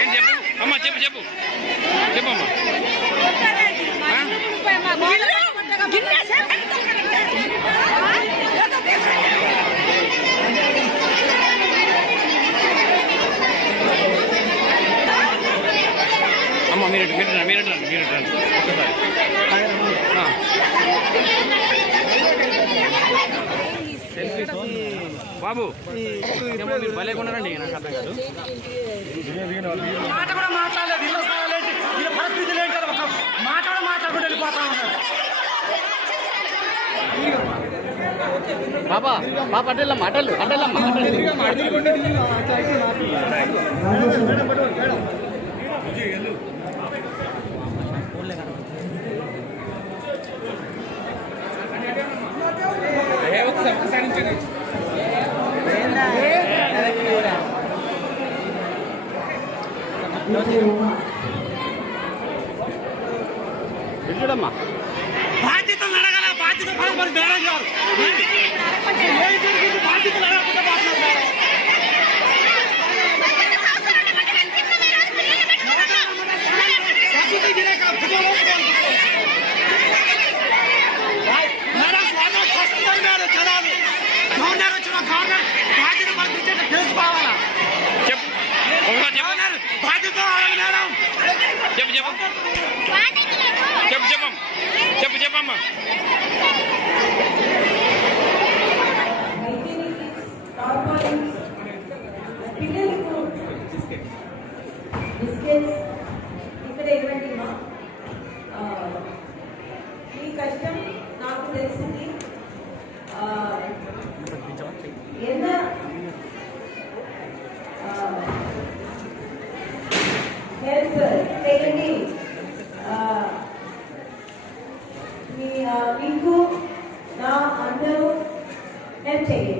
ఏం చెప్పు అమ్మా, చెప్పు చెప్పు చెప్పమ్మా. అమ్మ మీరు రండి ఒక్కసారి. బాబు మీరు భలే కొన్నారండి, నాకు అర్థం కాదు. మాట కూడా మాట్లాడలేదు, ఇల్లు సాగలేదు, వీళ్ళ పరిస్థితులు ఏంటో ఒక మాట కూడా మాట్లాడుకుంటూ వెళ్ళిపోతా ఉన్నారు. పాప పాప అడ్డెల్లమ్మ అడ్డెల్లమ్మ చూడమ్మా. బాధ్యతలు అడగల, బాధ్యత పడమని మేడం గారు బాధ్యతలు అడగకుండా మాట్లాడుతున్నారు. జనాలు గవర్నర్ వచ్చిన గవర్నర్ బాధ్యత మనకి తెలుసుకోవాలా. బాధ్యత మేడం చెప్పు చెప్పు చెప్పమ్మా. పిల్లలకు బిస్కెట్స్ ఇక్కడ ఇవ్వండి మా. మీ కష్టం నాకు తెలిసింది. ఎంత హెల్ప్ చేయండి. మీకు నా అందరూ హెల్ప్ చేయండి.